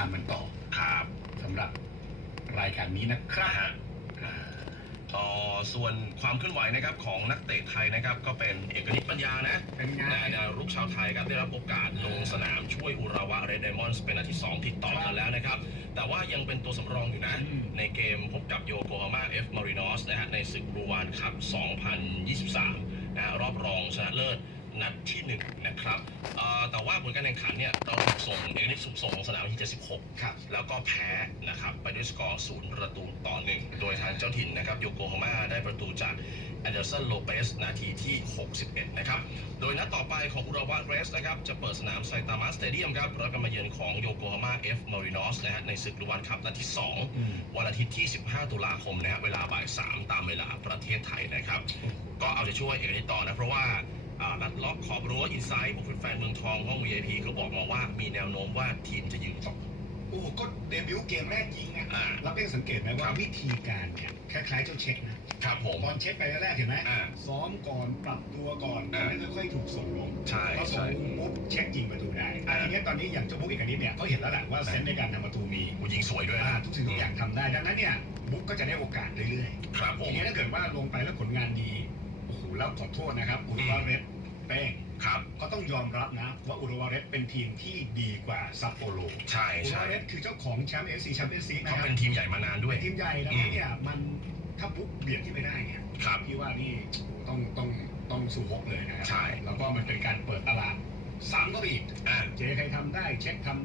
ามกันต่อครับสำหรับรายการนี้นะครับฮะอ่าต่อส่วนความเคลื่อนไหวนะครับของนักเตะไทยนะครับ ก็เป็นเอกนิตปัญญานะเป็นไงนายดาวรุกชาวไทยครับได้รับโอกาสลงสนามช่วยอุระวะเรดเดมอนส์เป็นนัดที่2ติดต่อกันแล้วนะครับ แต่ว่ายังเป็นตัวสำรองอยู่นะ อืม ในเกมพบกับโยโกฮาม่าเอฟมารินอสนะฮะในศึกรูวานคัพ 2023 นะฮะรอบรองชนะเลิศนัดที่ 1 นะครับเอ่อแต่ว่าผลการแข่งขันเนี่ย เราถูก ส่งเอกนิตถูกส่งสนามที่76 ครับ แล้วก็แพ้นะครับไปด้วยสกอร์ศูนย์ประตูต่อหนึ่งโดยทางเจ้าถิ่นนะครับโยโกฮาม่าได้ประตูจากแอนเดอร์สันโลเปสนาทีที่ 61 นะครับ โดยนัดต่อไปของอุราวะเรสนะครับ จะเปิดสนามไซตามะสเตเดียมครับแล้วก็มาเยือนของโยโกฮาม่าเอฟมารินอสนะฮะในศึกลูวันคัพนัดที่อืม2วันอาทิตย์ที่ 15 ตุลาคมนะฮะเวลาบ่าย 3 ตามเวลาประเทศไทยนะครับ ก็เอาใจะช่วยเอกนิตต่อนะเพราะว่า ลัดล็อกขอบรั้วอินไซด์พวกแฟนๆเมืองทองห้อง VIP เขาบอกมาว่ามีแนวโน้มว่าทีมจะยืนต่อ โอ้โหก็เดบิวต์เกมแรกยิงอะอ่าแล้วเป็นสังเกตไหมครัว่าบ วิธีการเนี่ยคล้ายๆเจ้าเช็คนะครับผม บอลเช็คไปแรกๆเห็นไหมอ่าซ้อมก่อนปรับตัวก่อนอ่า แล้วค่อยๆถูกส่งลงใช่พอส่ใช่งมุกเช็คยิงประตูได้อะอ่าทีนี้ตอนนี้อย่างเจ้าบุ๊กเอกนิดเนี่ยเขาเห็นแล้วแหละว่าเซนส์ในการทำประตูมีกูยิงสวยด้วยอ่านะทุกสิ่งทุกอย่างทำได้ดังนั้นเนี่ยบุ๊กก็จะได้โอกาสเรื่อยครับผๆทีม นี้ถ้าเกิดว่าลงไปแล้วผลงาน ดีโอ้โหแล้วขอโทษนะครับอุรุวาเรสแป้งครับ ก็ต้องยอมรับนะ ว่าอุรุวาเรสเป็นทีมที่ดีกว่าซัปโปโรใช่อุรุใช่วาเรสคือเจ้าของแชมป์เอฟซีแชมเปี้ยนส์ลีกนะเขาครับเป็นทีมใหญ่มานานด้วยเป็นทีมใหญ่แล้วเนี่ยมันถ้าบุ๊กเบียดที่ไม่ได้เนี่ยครับ พี่ว่านี่โอ้โหต้องต้องต้องสู่ฮกเลยนะครัใช่ แล้วก็มันเป็นการเปิดตลาดซ้ำก็ไปอีกอ่า เจใครทำได้เช็คทำได้